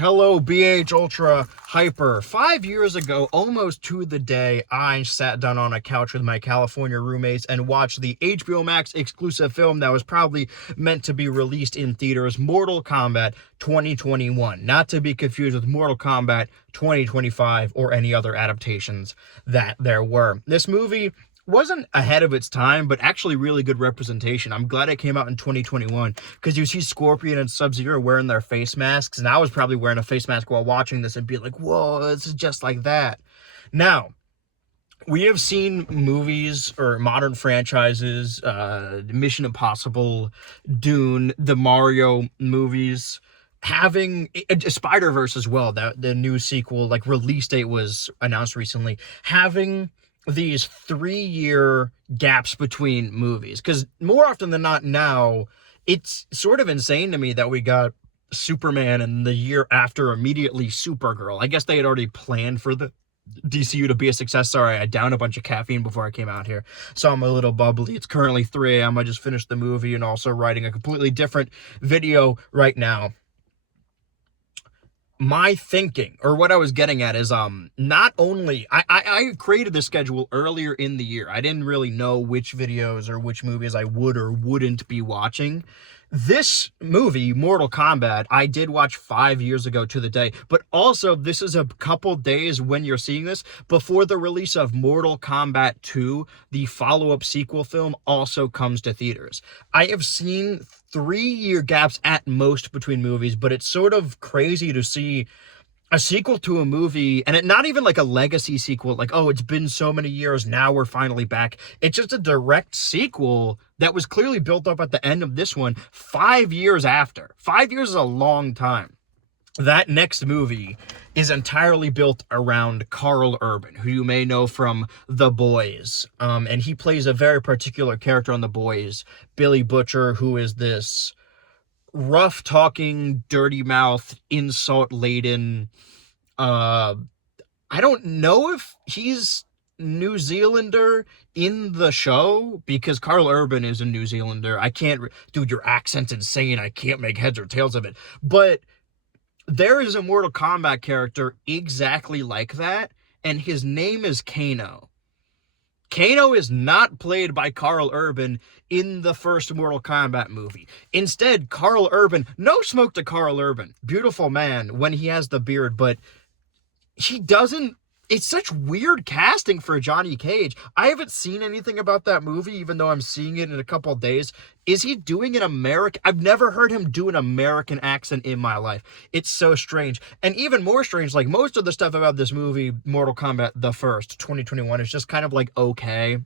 Hello, BH Ultra Hyper. 5 years ago, almost to the day, I sat down on a couch with my California roommates and watched the HBO Max exclusive film that was probably meant to be released in theaters, Mortal Kombat 2021. Not to be confused with Mortal Kombat 2025 or any other adaptations that there were. This movie wasn't ahead of its time, but actually really good representation. I'm glad it came out in 2021 because you see Scorpion and Sub-Zero wearing their face masks, and I was probably wearing a face mask while watching this and be like, whoa, this is just like that. Now, we have seen movies or modern franchises, Mission Impossible, Dune, the Mario movies, having Spider-Verse as well, that the new sequel, like release date was announced recently, having these 3-year gaps between movies, because more often than not now, it's sort of insane to me that we got Superman and the year after immediately Supergirl. I guess they had already planned for the DCU to be a success. Sorry, I downed a bunch of caffeine before I came out here, so I'm a little bubbly. It's currently 3 a.m. I just finished the movie and also writing a completely different video right now. My thinking, or what I was getting at, is not only I created this schedule earlier in the year. I didn't really know which videos or which movies I would or wouldn't be watching. This movie, Mortal Kombat, I did watch 5 years ago to the day, but also this is a couple days when you're seeing this before the release of Mortal Kombat 2, the follow-up sequel film, also comes to theaters. I have seen 3-year gaps at most between movies, but it's sort of crazy to see a sequel to a movie, and it not even like a legacy sequel, like, oh, it's been so many years, now we're finally back. It's just a direct sequel that was clearly built up at the end of this one 5 years after. 5 years is a long time. That next movie is entirely built around Karl Urban, who you may know from The Boys. And he plays a very particular character on The Boys, Billy Butcher, who is this rough-talking, dirty-mouthed, insult-laden, I don't know if he's New Zealander in the show, because Karl Urban is a New Zealander. I can't, dude, your accent's insane. I can't make heads or tails of it. But there is a Mortal Kombat character exactly like that, and his name is Kano. Kano is not played by Karl Urban in the first Mortal Kombat movie. Instead, Karl Urban, no smoke to Karl Urban, beautiful man when he has the beard, but he doesn't, it's such weird casting for Johnny Cage. I haven't seen anything about that movie, even though I'm seeing it in a couple of days. Is he doing an American? I've never heard him do an American accent in my life. It's so strange. And even more strange, like most of the stuff about this movie, Mortal Kombat, the first, 2021, is just kind of like, okay.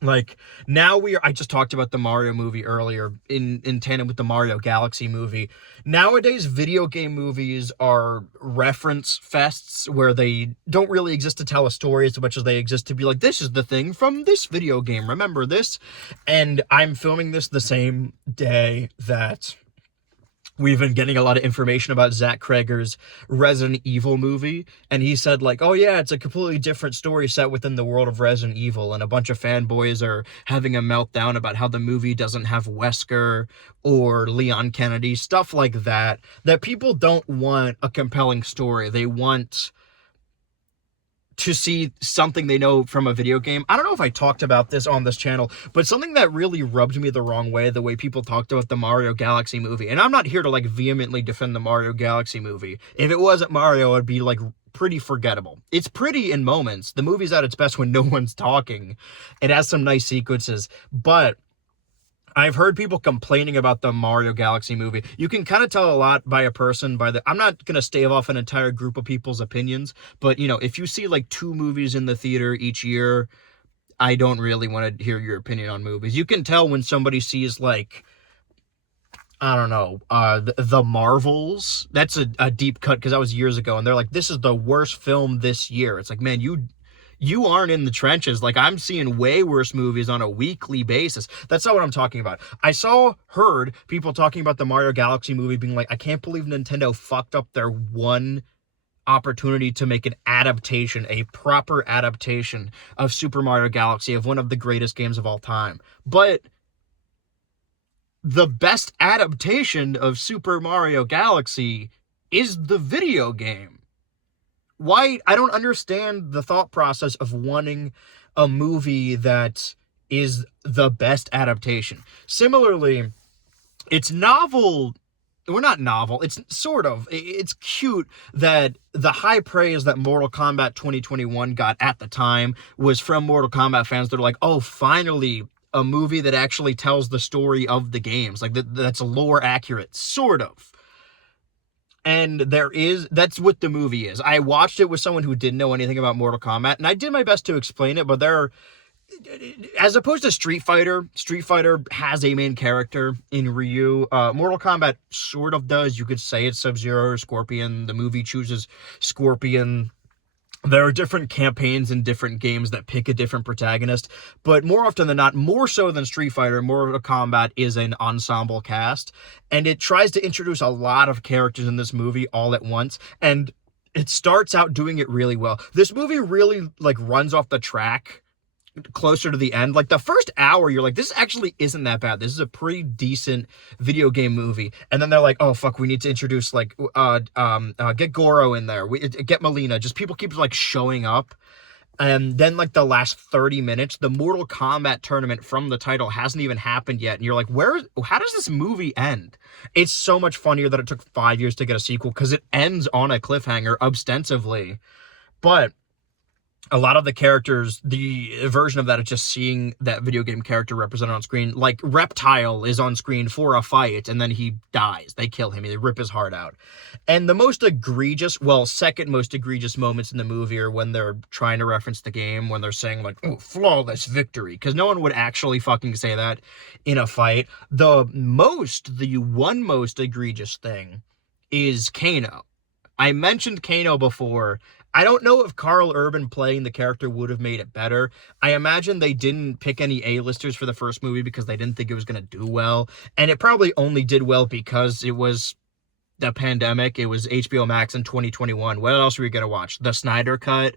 Like, now I just talked about the Mario movie earlier in tandem with the Mario Galaxy movie. Nowadays, video game movies are reference fests where they don't really exist to tell a story as much as they exist to be like, this is the thing from this video game, remember this? And I'm filming this the same day that we've been getting a lot of information about Zach Cregger's Resident Evil movie, and he said, like, oh yeah, it's a completely different story set within the world of Resident Evil, and a bunch of fanboys are having a meltdown about how the movie doesn't have Wesker or Leon Kennedy, stuff like that, that people don't want a compelling story. They want to see something they know from a video game. I don't know if I talked about this on this channel, but something that really rubbed me the wrong way, the way people talked about the Mario Galaxy movie, and I'm not here to like vehemently defend the Mario Galaxy movie. If it wasn't Mario, it'd be like pretty forgettable. It's pretty in moments. The movie's at its best when no one's talking. It has some nice sequences, but I've heard people complaining about the Mario Galaxy movie. You can kind of tell a lot by a person I'm not going to stave off an entire group of people's opinions, but, you know, if you see like 2 movies in the theater each year, I don't really want to hear your opinion on movies. You can tell when somebody sees, like, I don't know, The Marvels. That's a deep cut because that was years ago, and they're like, this is the worst film this year. It's like, man, you aren't in the trenches. Like, I'm seeing way worse movies on a weekly basis. That's not what I'm talking about. I heard people talking about the Mario Galaxy movie being like, I can't believe Nintendo fucked up their one opportunity to make an adaptation, a proper adaptation of Super Mario Galaxy, of one of the greatest games of all time. But the best adaptation of Super Mario Galaxy is the video game. Why? I don't understand the thought process of wanting a movie that is the best adaptation. Similarly, it's novel, well, not novel, it's sort of, it's cute that the high praise that Mortal Kombat 2021 got at the time was from Mortal Kombat fans that are like, oh, finally a movie that actually tells the story of the games, like that's lore accurate, sort of. And that's what the movie is. I watched it with someone who didn't know anything about Mortal Kombat, and I did my best to explain it, but as opposed to Street Fighter has a main character in Ryu. Mortal Kombat sort of does. You could say it's Sub-Zero or Scorpion. The movie chooses Scorpion. There are different campaigns in different games that pick a different protagonist, but more often than not, more so than Street Fighter, Mortal Kombat is an ensemble cast, and it tries to introduce a lot of characters in this movie all at once, and it starts out doing it really well. This movie really, like, runs off the track closer to the end. Like, the first hour, you're like, this actually isn't that bad. This is a pretty decent video game movie. And then they're like, oh, fuck, we need to introduce, like, get Goro in there. Get Melina. Just people keep, like, showing up. And then, like, the last 30 minutes, the Mortal Kombat tournament from the title hasn't even happened yet. And you're like, how does this movie end? It's so much funnier that it took 5 years to get a sequel, because it ends on a cliffhanger, ostensibly. But a lot of the characters, the version of that is just seeing that video game character represented on screen. Like, Reptile is on screen for a fight, and then he dies. They kill him. They rip his heart out. And the most egregious, well, second most egregious moments in the movie are when they're trying to reference the game, when they're saying, like, oh, flawless victory. Because no one would actually fucking say that in a fight. The one most egregious thing is Kano. I mentioned Kano before. I don't know if Karl Urban playing the character would have made it better. I imagine they didn't pick any A-listers for the first movie because they didn't think it was going to do well. And it probably only did well because it was the pandemic. It was HBO Max in 2021. What else were we going to watch? The Snyder Cut,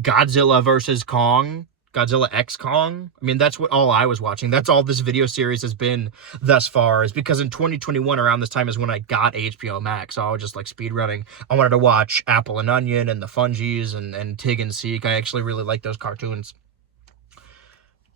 Godzilla vs. Kong, Godzilla X Kong. I mean, that's what all I was watching. That's all this video series has been thus far, is because in 2021, around this time, is when I got HBO Max. So I was just, like, speedrunning. I wanted to watch Apple and Onion and the Fungies and Tig and Seek. I actually really like those cartoons.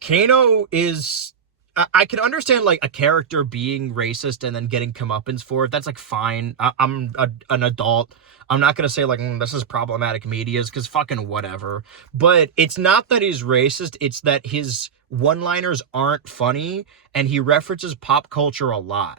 Kano is... I can understand, like, a character being racist and then getting comeuppance for it. That's, like, fine. I'm an adult. I'm not going to say, like, this is problematic medias, because fucking whatever. But it's not that he's racist. It's that his one-liners aren't funny, and he references pop culture a lot.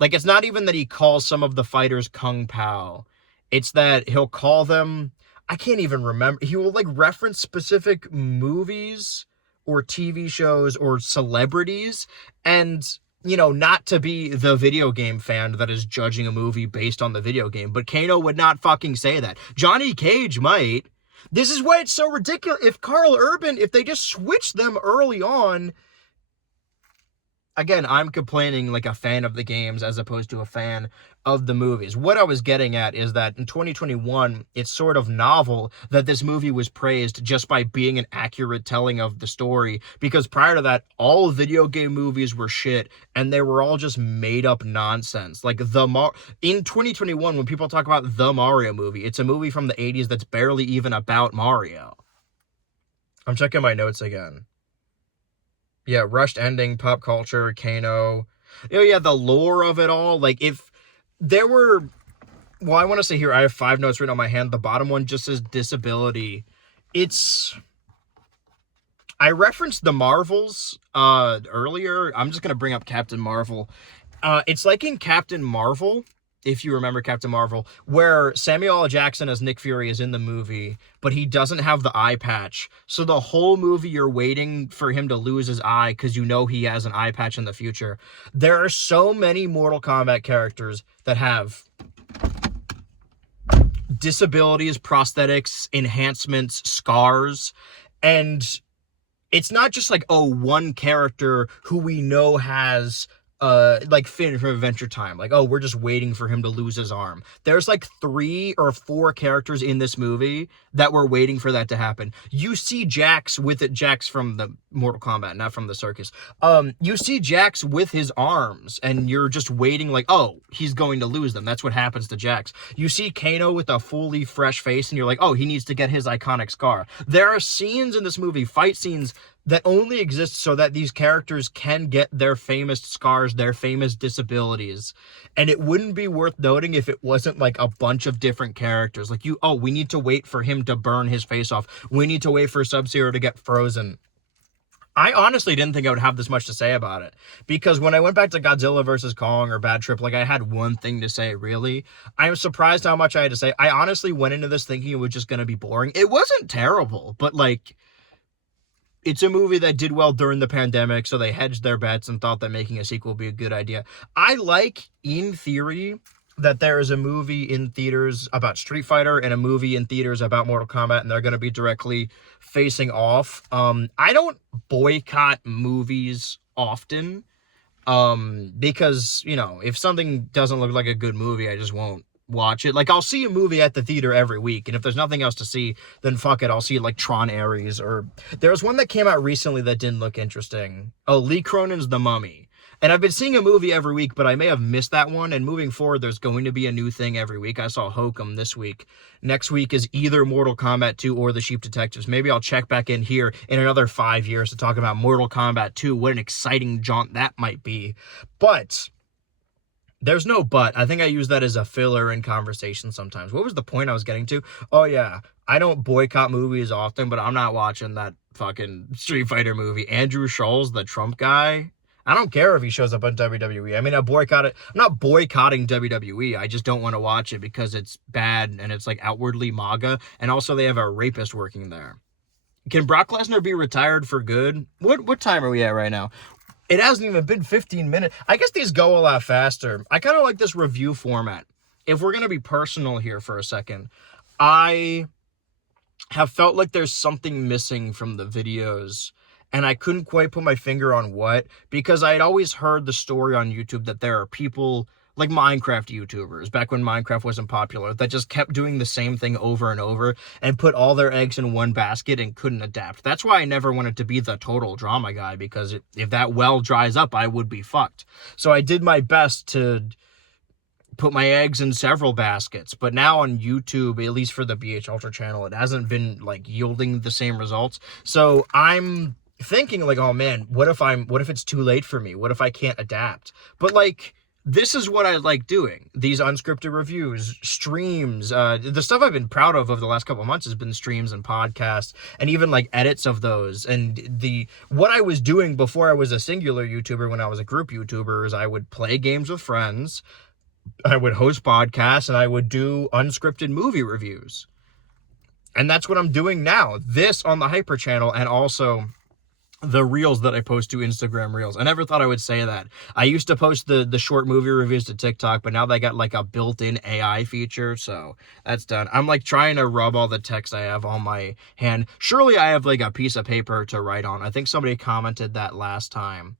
Like, it's not even that he calls some of the fighters Kung Pao. It's that he'll call them... I can't even remember. He will, like, reference specific movies or TV shows or celebrities, and, you know, not to be the video game fan that is judging a movie based on the video game, but Kano would not fucking say that. Johnny Cage might. This is why it's so ridiculous. If Karl Urban, if they just switched them early on... Again, I'm complaining like a fan of the games as opposed to a fan of the movies. What I was getting at is that in 2021, it's sort of novel that this movie was praised just by being an accurate telling of the story, because prior to that, all video game movies were shit, and they were all just made-up nonsense. Like, in 2021, when people talk about the Mario movie, it's a movie from the 80s that's barely even about Mario. I'm checking my notes again. Yeah, rushed ending, pop culture, Kano. Oh, yeah, the lore of it all. Like, if there were... Well, I want to say here, I have 5 notes written on my hand. The bottom one just says disability. It's... I referenced the Marvels earlier. I'm just going to bring up Captain Marvel. It's like in Captain Marvel, if you remember Captain Marvel, where Samuel L. Jackson as Nick Fury is in the movie, but he doesn't have the eye patch. So the whole movie you're waiting for him to lose his eye because you know he has an eye patch in the future. There are so many Mortal Kombat characters that have disabilities, prosthetics, enhancements, scars, and it's not just like, oh, one character who we know has like Finn from Adventure Time. Like, oh, we're just waiting for him to lose his arm. There's like 3 or 4 characters in this movie that were waiting for that to happen. You see Jax with it, Jax from the Mortal Kombat, not from the circus. You see Jax with his arms, and you're just waiting like, oh, he's going to lose them. That's what happens to Jax. You see Kano with a fully fresh face, and you're like, oh, he needs to get his iconic scar. There are scenes in this movie, fight scenes, that only exist so that these characters can get their famous scars, their famous disabilities. And it wouldn't be worth noting if it wasn't like a bunch of different characters. Like we need to wait for him to burn his face off. We need to wait for Sub-Zero to get frozen. I honestly didn't think I would have this much to say about it, because when I went back to Godzilla vs. Kong or Bad Trip, like I had one thing to say, really. I am surprised how much I had to say. I honestly went into this thinking it was just going to be boring. It wasn't terrible, but like, it's a movie that did well during the pandemic, so they hedged their bets and thought that making a sequel would be a good idea. I like, in theory, that there is a movie in theaters about Street Fighter and a movie in theaters about Mortal Kombat, and they're going to be directly facing off. I don't boycott movies often, because, you know, if something doesn't look like a good movie, I just won't watch it. Like, I'll see a movie at the theater every week, and if there's nothing else to see, then fuck it, I'll see like Tron Ares, or there was one that came out recently that didn't look interesting. Oh, Lee Cronin's The Mummy. And I've been seeing a movie every week, but I may have missed that one, and moving forward, there's going to be a new thing every week. I saw Hokum this week. Next week is either Mortal Kombat 2 or The Sheep Detectives. Maybe I'll check back in here in another 5 years to talk about Mortal Kombat 2. What an exciting jaunt that might be. But there's no but. I think I use that as a filler in conversation sometimes. What was the point I was getting to? Oh, yeah. I don't boycott movies often, but I'm not watching that fucking Street Fighter movie. Andrew Schulz, the Trump guy. I don't care if he shows up on WWE. I mean, I boycott it. I'm not boycotting WWE. I just don't want to watch it because it's bad and it's like outwardly MAGA. And also they have a rapist working there. Can Brock Lesnar be retired for good? What time are we at right now? It hasn't even been 15 minutes. I guess these go a lot faster. I kind of like this review format. If we're going to be personal here for a second, I have felt like there's something missing from the videos, and I couldn't quite put my finger on what, because I had always heard the story on YouTube that there are people like Minecraft YouTubers, back when Minecraft wasn't popular, that just kept doing the same thing over and over and put all their eggs in one basket and couldn't adapt. That's why I never wanted to be the total drama guy, because if that well dries up, I would be fucked. So I did my best to put my eggs in several baskets, but now on YouTube, at least for the BH Ultra channel, it hasn't been like yielding the same results. So I'm thinking like, oh man, what if it's too late for me? What if I can't adapt? But like, this is what I like doing. These unscripted reviews, streams, the stuff I've been proud of over the last couple of months has been streams and podcasts, and even like edits of those. And what I was doing before I was a singular YouTuber, when I was a group YouTuber, is I would play games with friends, I would host podcasts, and I would do unscripted movie reviews. And that's what I'm doing now. This on the Hyper channel, and also the reels that I post to Instagram Reels. I never thought I would say that. I used to post the short movie reviews to TikTok, but now they got like a built-in AI feature, so that's done. I'm like trying to rub all the text I have on my hand. Surely I have like a piece of paper to write on. I think somebody commented that last time.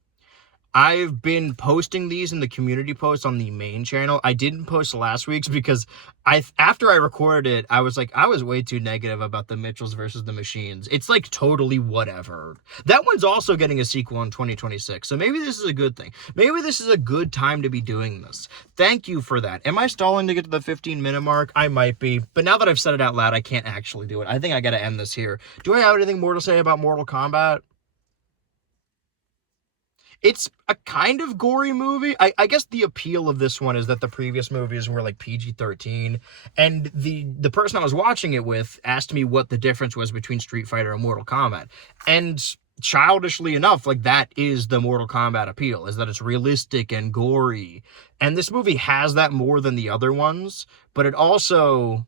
I've been posting these in the community post on the main channel. I didn't post last week's because after I recorded it, I was like, I was way too negative about the Mitchells versus the Machines. It's like totally whatever. That one's also getting a sequel in 2026, so maybe this is a good thing. Maybe this is a good time to be doing this. Thank you for that. Am I stalling to get to the 15-minute mark? I might be, but now that I've said it out loud, I can't actually do it. I think I gotta end this here. Do I have anything more to say about Mortal Kombat? It's a kind of gory movie. I guess the appeal of this one is that the previous movies were like PG-13, and the person I was watching it with asked me what the difference was between Street Fighter and Mortal Kombat. And childishly enough, like, that is the Mortal Kombat appeal, is that it's realistic and gory. And this movie has that more than the other ones, but it also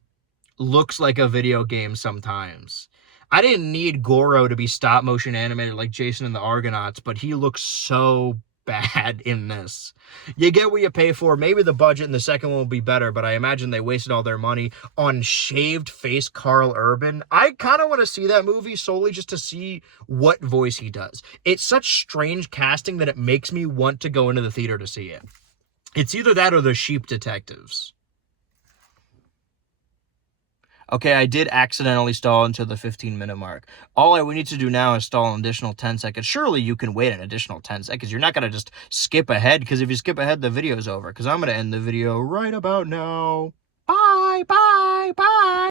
looks like a video game sometimes. I didn't need Goro to be stop motion animated like Jason and the Argonauts, but he looks so bad in this. You get what you pay for. Maybe the budget in the second one will be better, but I imagine they wasted all their money on shaved face Carl Urban. I kind of want to see that movie solely just to see what voice he does. It's such strange casting that it makes me want to go into the theater to see it. It's either that or the Sheep Detectives. Okay, I did accidentally stall into the 15-minute mark. All we need to do now is stall an additional 10 seconds. Surely you can wait an additional 10 seconds. You're not going to just skip ahead, because if you skip ahead, the video's over. Because I'm going to end the video right about now.